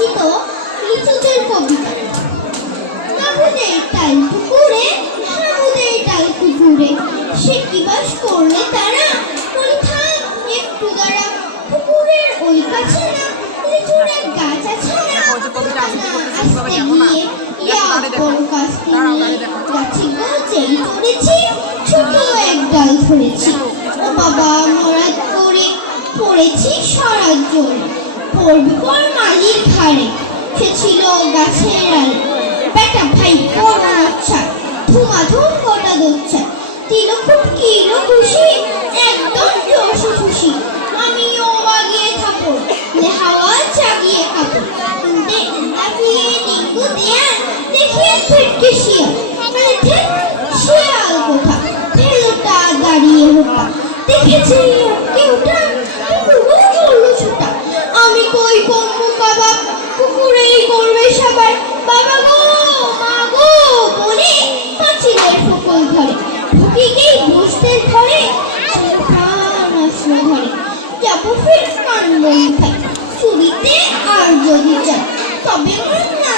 রচিত লিচুদের কবিতা। কাগজের টাল পুকুরে, হামুদের টাল পুকুরে, সে কি বাস করলে তারা, বলি থাম একটু দাঁড়া, পুকুরের ওই কাছে না লিচুর এক গাছ আছে না, আসতে গিয়ে বড় গাছটি নিয়ে গাছে যেই চড়েছি, ছোট এক ডাল ধরেছি, ও বাবা মরাদ করে পড়েছি সারা জল, পড়বে পর মালির ঘাড়ে, সে ছিল গাছের আড়ে, বেটা ভাই বড় আচ্ছা, ধুমাধুম গোটা দোচ্ছা, দিল খুব কিলো খুশি, একদম জোশ খুশি, আমিও বাগিয়ে থাকো, হাওয়া জাগিয়ে খাবো, লাফিয়ে নিঙ্গু দেয়া দেখিয়ে ফিটকে শিয়াল, শিয়াল কোথা ফেলটা দাঁড়িয়ে হোকা, দেখেছি কেউটা পুকুরও ছোটা, আমি কই বম্বু কাবাব, পুকুরেই করবে সবার, বাবা গো মা গো বলে পাঁচিলের ফকল ধরে, ঢুকে গিয়ে বসতে ধরে, খান আসলো ধরে, যাবো ফির কান বই খাই চুরিতে, আর যদি চাই তবে না